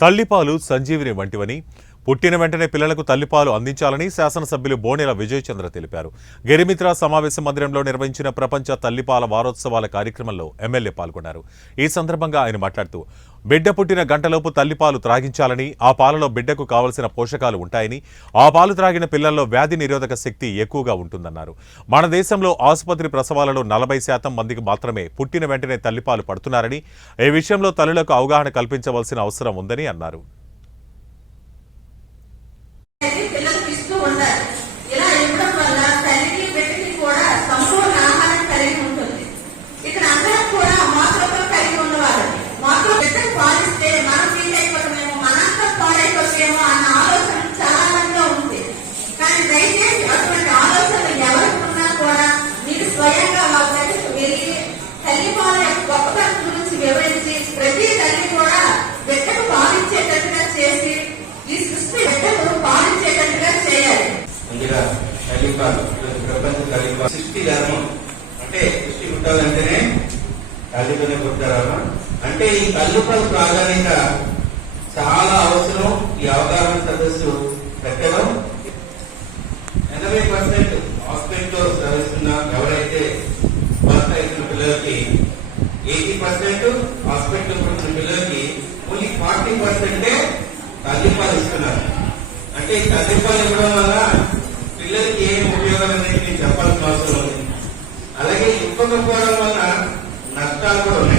తల్లిపాలు సంజీవిని వంటివని, పుట్టిన వెంటనే పిల్లలకు తల్లిపాలు అందించాలని శాసనసభ్యులు బోనెల విజయచంద్ర తెలిపారు. గిరిమిత్ర సమావేశ మందిరంలో నిర్వహించిన ప్రపంచ తల్లిపాల వారోత్సవాల కార్యక్రమంలో ఎమ్మెల్యే పాల్గొన్నారు. ఈ సందర్భంగా ఆయన మాట్లాడుతూ, బిడ్డ పుట్టిన గంటలోపు తల్లిపాలు త్రాగించాలని, ఆ పాలలో బిడ్డకు కావలసిన పోషకాలు ఉంటాయని, ఆ పాలు త్రాగిన పిల్లల్లో వ్యాధి నిరోధక శక్తి ఎక్కువగా ఉంటుందన్నారు. మన దేశంలో ఆసుపత్రి ప్రసవాలలో 40% మందికి మాత్రమే పుట్టిన వెంటనే తల్లిపాలు పడుతున్నారని, ఈ విషయంలో తల్లులకు అవగాహన కల్పించవలసిన అవసరం ఉందని అన్నారు. ప్రపంచ తల్లిపాలు సృష్టి ధర్మం అంటే సృష్టి పుట్టాలంటేనే తల్లితోనే పుట్టారమ్మా. అంటే ఈ తల్లిపాలు ప్రాధాన్యత చాలా అవసరం. ఈ అవగాహన సదస్సు పెట్టడం 80% హాస్పిటల్లో శ్రమిస్తున్న ఎవరైతే భర్త అవుతున్న పిల్లలకి 80% హాస్పిటల్లో పుట్టిన పిల్లలకి ఓన్లీ 40% తల్లిపాలు ఇస్తున్నారు. అంటే ఈ తల్లిపాలు ఇవ్వడం వల్ల పిల్లలకి ఏం ఉపయోగాలు అనేది నేను చెప్పాల్సిన అవసరం ఉంది. అలాగే ఇవ్వకపోవడం వల్ల నష్టాలు కూడా ఉన్నాయి.